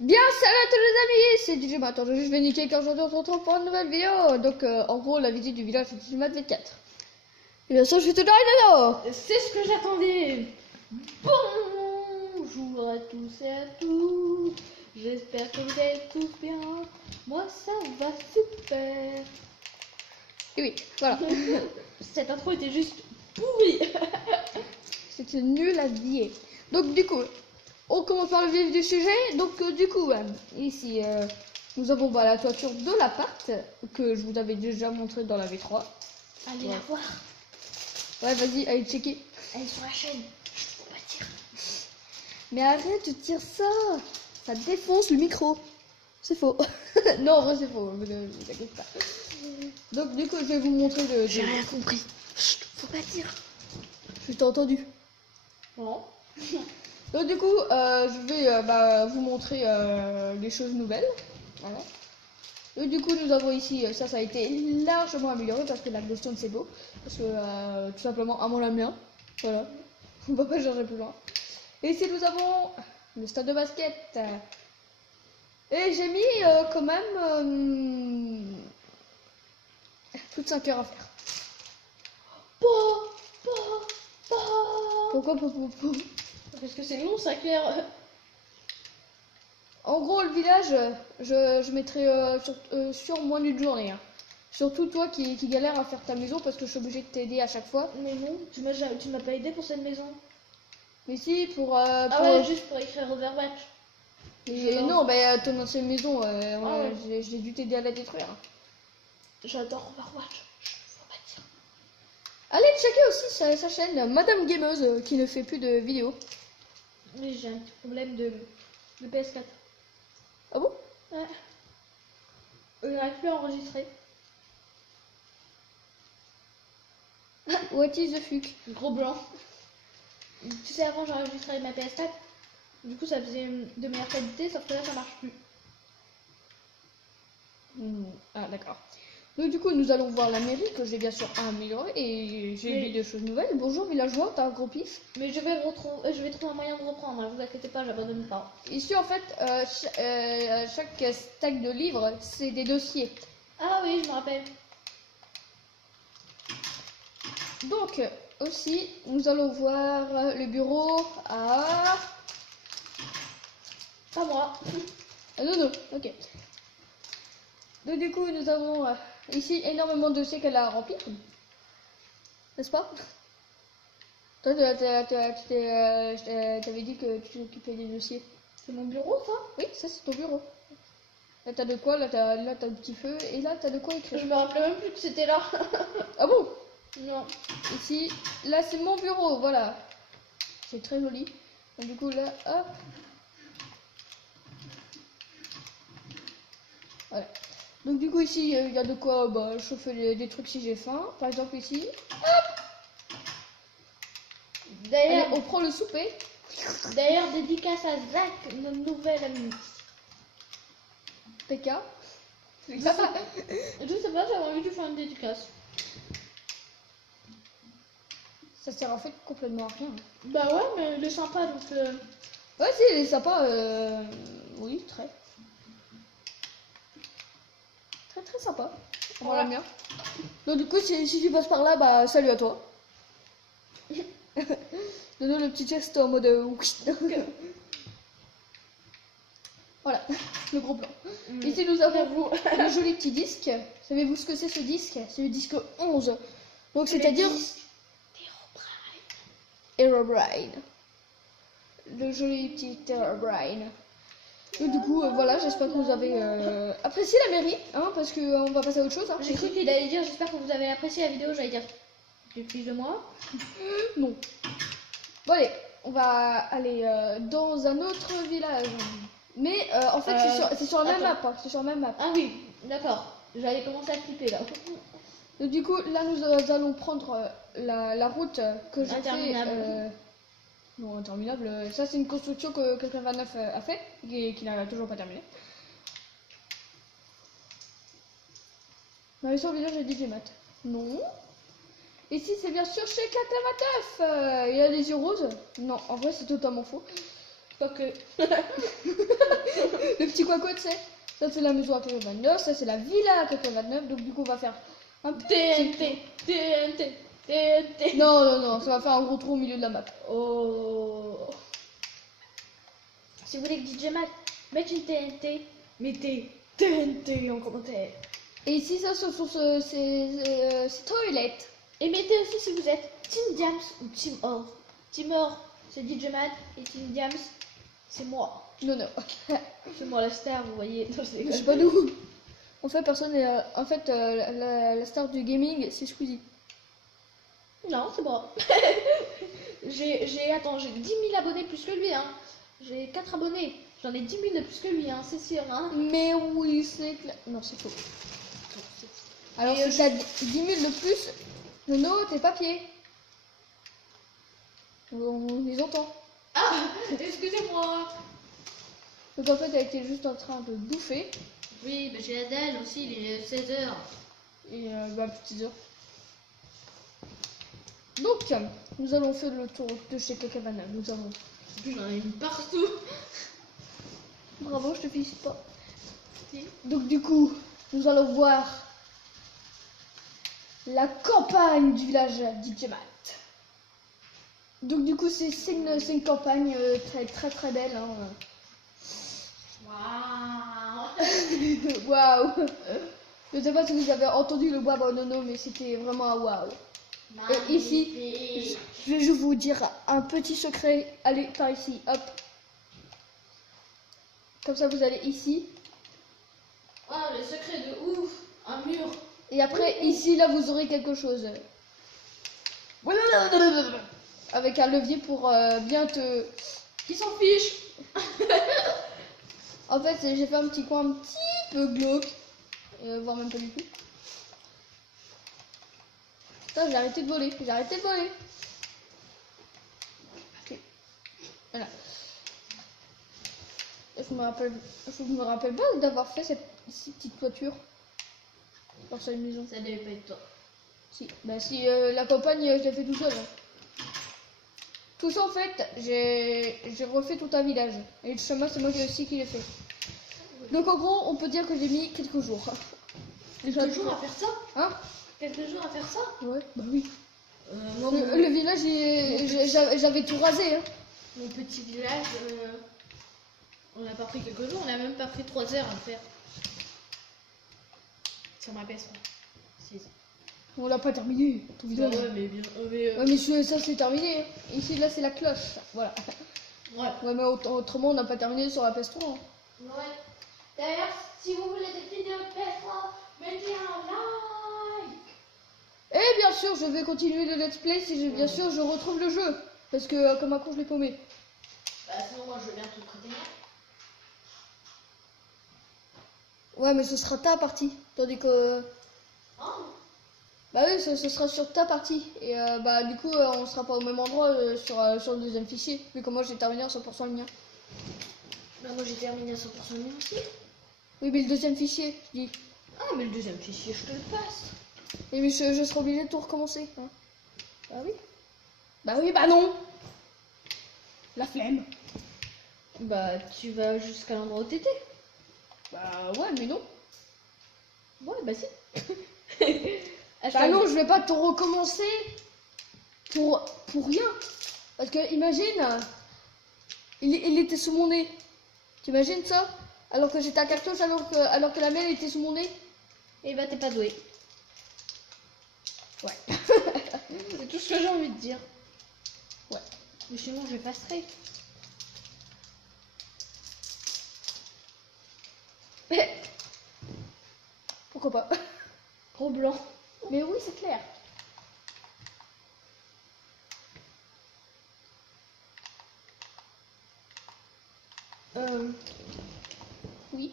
Bien, salut à tous les amis, c'est DJ Matt. Aujourd'hui, je vais niquer quand j'entends retrouve pour une nouvelle vidéo. Donc, en gros, la visite du village c'est DJ Matt V4. Et bien sûr, je suis tout dans les C'est ce que j'attendais. Bonjour à tous et à toutes. J'espère que vous allez tous bien. Moi, ça va super. Et oui, voilà. Cette intro était juste pourrie. C'était nul à dire. Donc, du coup, on commence par le vif du sujet. Donc, du coup, ici, nous avons la toiture de l'appart que je vous avais déjà montré dans la V3. Allez la voir. Ouais, vas-y, allez checker. Elle est sur la chaîne. Faut pas dire. Mais arrête de dire ça. Ça défonce le micro. C'est faux. Non, en vrai, c'est faux. Ne vous inquiétez pas. Donc, du coup, je vais vous montrer le. J'ai rien compris. Chut, faut pas dire. Je t'ai entendu. Non. Donc, du coup, je vais vous montrer les choses nouvelles. Voilà. Et du coup, nous avons ici, ça a été largement amélioré parce que la glowstone c'est beau. Parce que tout simplement, à mon la mien. Voilà. On va pas chercher plus loin. Et ici, nous avons le stade de basket. Et j'ai mis quand même plus de 5 heures à faire. Pourquoi Parce que c'est long, ça clair. En gros, le village, je mettrai sur moins d'une journée. Hein. Surtout toi qui galère à faire ta maison parce que je suis obligée de t'aider à chaque fois. Mais non, tu m'as pas aidé pour cette maison. Mais si, pour... Ah ouais, juste pour écrire Overwatch. Non, bah ton ancienne maison, ouais. j'ai dû t'aider à la détruire. J'adore Overwatch. Faut pas dire. Allez checker aussi sa chaîne, Madame Gameuse, qui ne fait plus de vidéos. Mais j'ai un petit problème de PS4. Ah bon? Ouais. Je n'arrive plus à enregistrer. What is the fuck? Gros blanc. Tu sais, avant j'enregistrais avec ma PS4. Du coup, ça faisait de meilleure qualité, sauf que là, ça marche plus. Ah d'accord. Donc du coup, nous allons voir la mairie que j'ai bien sûr améliorée et j'ai vu des choses nouvelles. Bonjour villageois, t'as un gros pif. Mais je vais trouver un moyen de reprendre, hein, vous inquiétez pas, j'abandonne pas. Ici en fait, chaque stack de livres, c'est des dossiers. Ah oui, je me rappelle. Donc aussi, nous allons voir le bureau à... Pas moi. Ah non, ok. Donc du coup, nous avons ici énormément de dossiers qu'elle a à remplir. N'est-ce pas? Toi, t'avais dit que tu t'occupais des dossiers. C'est mon bureau, ça? Oui, ça c'est ton bureau. Là t'as de quoi, là t'as un petit feu, et là t'as de quoi écrire. Je me rappelais même plus que c'était là. Ah bon? Non. Ici, là c'est mon bureau, voilà. C'est très joli. Donc, du coup là, hop. Voilà. Donc du coup ici, il y a de quoi chauffer des trucs si j'ai faim. Par exemple ici, hop. D'ailleurs, on prend le souper. D'ailleurs, dédicace à Zach, notre nouvelle amie. PK. Je sais pas, j'avais envie de faire une dédicace. Ça sert en fait complètement à rien. Bah ouais, mais il est sympa donc. Ouais, si, il est sympa. Oui, très. Très sympa. Voilà, bien. Donc, du coup, si tu passes par là, bah, salut à toi. Donne le petit geste en mode. Voilà, le gros plan. Ici, nous avons le joli petit disque. Savez-vous ce que c'est ce disque? C'est le disque 11. Donc, c'est-à-dire. Herobrine. Le joli petit Herobrine. Et du coup, voilà, j'espère que vous avez apprécié la mairie, hein, parce que on va passer à autre chose. Hein. J'ai cru qu'il allait dire j'espère que vous avez apprécié la vidéo, j'allais dire tu te fiches de moi. Non. Bon allez, on va aller dans un autre village. Mais en fait, c'est sur la même map. Hein, c'est sur la même map. Ah oui, d'accord. J'allais commencer à flipper là. Donc, du coup, là, nous allons prendre la route que j'ai fait. Non, interminable. Ça, c'est une construction que quelqu'un 29 a fait et qui n'a toujours pas terminé. Dans les sur le village de DJ Matt. Non. Ici, c'est bien sûr chez Katamatef. Il a des yeux roses. Non, en vrai, c'est totalement faux. Quoique. le petit quaco, tu sais. Ça, c'est la maison à Coco 29. Ça, c'est la villa à Coco 29. Donc, du coup, on va faire un petit... TNT. Non, non, non. Ça va faire un gros trou au milieu de la map. Oh. Si vous voulez que DJ Matt mette une TNT, mettez TNT en commentaire. Et ici, ça, ce sont ces toilettes. Et mettez aussi si vous êtes Team Diams ou Team Or. Team Or, c'est DJ Matt. Et Team Diams, c'est moi. Non, non. C'est moi la star, vous voyez. Non, Je sais pas d'où. En fait, personne n'est... En fait, la star du gaming, c'est Squeezie. Non, c'est moi. Attends, j'ai 10 000 abonnés plus que lui, hein. J'ai 4 abonnés. J'en ai 10 000 de plus que lui, hein, c'est sûr, hein. Mais oui, c'est clair. Non, c'est faux. Alors, Et si t'as 10 000 de plus, Nono, tes papiers. On les entend. Ah, excusez-moi. Donc, en fait, elle était juste en train de bouffer. Oui, mais j'ai Adèle aussi, il est 16h. Et bah, petites heures. Donc, nous allons faire le tour de chez Cacavana. Nous avons. J'en ai une partout. Bravo, je te félicite pas. Donc, du coup, nous allons voir la campagne du village d'Idjemat. Donc, du coup, c'est une campagne très, très, très belle. Hein. Waouh. Waouh! Je sais pas si vous avez entendu le waouh non, mais c'était vraiment un waouh. Et ici, je vais vous dire un petit secret. Allez, par ici, hop. Comme ça, vous allez ici. Waouh, le secret de ouf. Un mur. Et après, ici, là, vous aurez quelque chose. Avec un levier pour bien te... Qui s'en fiche. En fait, j'ai fait un petit coin un petit peu glauque. Voire même pas du tout. Putain, j'ai arrêté de voler. J'ai arrêté de voler. Ok. Voilà. Je me rappelle pas d'avoir fait cette petite toiture. Dans cette maison. Ça devait pas être toi. Si. Bah si, la campagne, je l'ai fait tout seul. Hein. Tout ça, en fait, j'ai refait tout un village. Et le chemin, c'est moi aussi qui l'ai fait. Donc en gros, on peut dire que j'ai mis quelques jours. Quelques jours à faire ça. Hein? Quelques jours à faire ça. Ouais, bah oui. Moi, Le village, j'avais tout rasé. Hein. mon petit village, on n'a pas pris quelques jours, on n'a même pas pris 3 heures à le faire. Sur ma PS. On l'a pas terminé, tout village. Ouais, mais bien. Ouais, mais ça, c'est terminé. Ici, là, c'est la cloche. Voilà. Ouais. Ouais, mais autrement, on n'a pas terminé sur la PS3. Hein. Ouais. D'ailleurs, si vous voulez des vidéos de PS3, mettez un like. Et bien sûr, je vais continuer le let's play si bien sûr je retrouve le jeu. Parce que comme un con, je l'ai paumé. Bah sinon, moi, je veux bien tout prêter. Ouais, mais ce sera ta partie. Tandis que... Oh. Bah oui, ce sera sur ta partie. Et bah du coup, on sera pas au même endroit sur le deuxième fichier. Vu que moi, j'ai terminé à 100% le mien. Bah moi, j'ai terminé à 100% le mien aussi. Oui, mais le deuxième fichier, je dis. Ah, mais le deuxième fichier, je te le passe. Et mais je serai obligé de tout recommencer. Hein. Bah oui. Bah oui, bah non. La flemme. Bah, tu vas jusqu'à l'endroit où t'étais. Bah ouais, mais non. Ouais, bah si. Bah non, je vais pas tout recommencer pour rien. Parce que imagine, il était sous mon nez. T'imagines ça? Alors que j'étais à cartouche, alors que la mienne était sous mon nez. Et bah, t'es pas doué. Ouais. C'est tout ce que j'ai envie de dire. Ouais. Mais sinon, je passerai. Pourquoi pas? Gros blanc. Mais oui, c'est clair. Oui.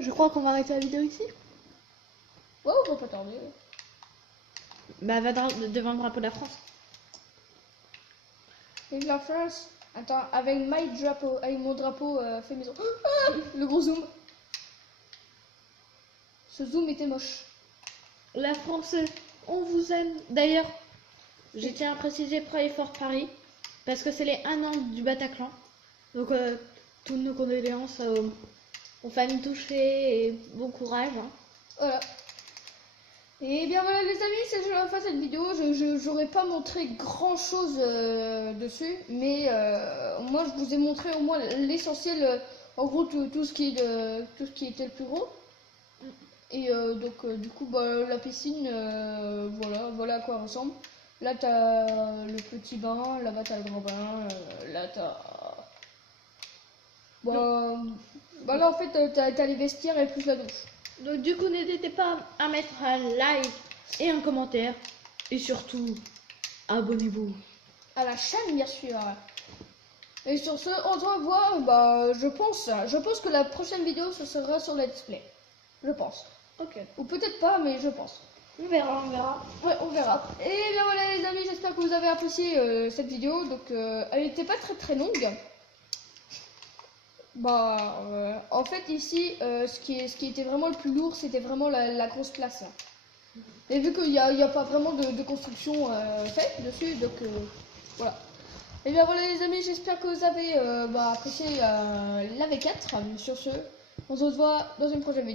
Je crois qu'on va arrêter la vidéo ici. Ouais, on va pas tarder. Bah, va devant le drapeau de la France. Vive la France. Attends, avec mon drapeau fait maison. Ah, le gros zoom. Ce zoom était moche. La France, on vous aime. D'ailleurs, je tiens à préciser Pray for Paris, parce que c'est les 1 an du Bataclan. Donc, toutes nos condoléances aux familles touchées et bon courage. Hein. Voilà. Et bien voilà les amis, c'est la fin de cette vidéo. J'aurais pas montré grand chose dessus, mais moi je vous ai montré au moins l'essentiel, en gros tout ce qui était le plus gros. Et donc du coup bah, la piscine, voilà à quoi elle ressemble. Là t'as le petit bain, là-bas t'as le grand bain, là t'as... Bah là en fait t'as les vestiaires et plus la douche. Donc du coup n'hésitez pas à mettre un like et un commentaire. Et surtout, abonnez-vous. À la chaîne bien sûr. Et sur ce, on se revoit, bah je pense que la prochaine vidéo ce sera sur Let's Play. Je pense. Ok. Ou peut-être pas, mais je pense. On verra. Ouais, on verra. Et bien voilà les amis, j'espère que vous avez apprécié cette vidéo. Donc elle n'était pas très longue. Bah en fait ici, ce qui était vraiment le plus lourd, c'était vraiment la grosse place. Là. Et vu qu'il n'y a pas vraiment de construction faite dessus, donc voilà. Et bien voilà les amis, j'espère que vous avez apprécié la V4. Sur ce, on se revoit dans une prochaine vidéo.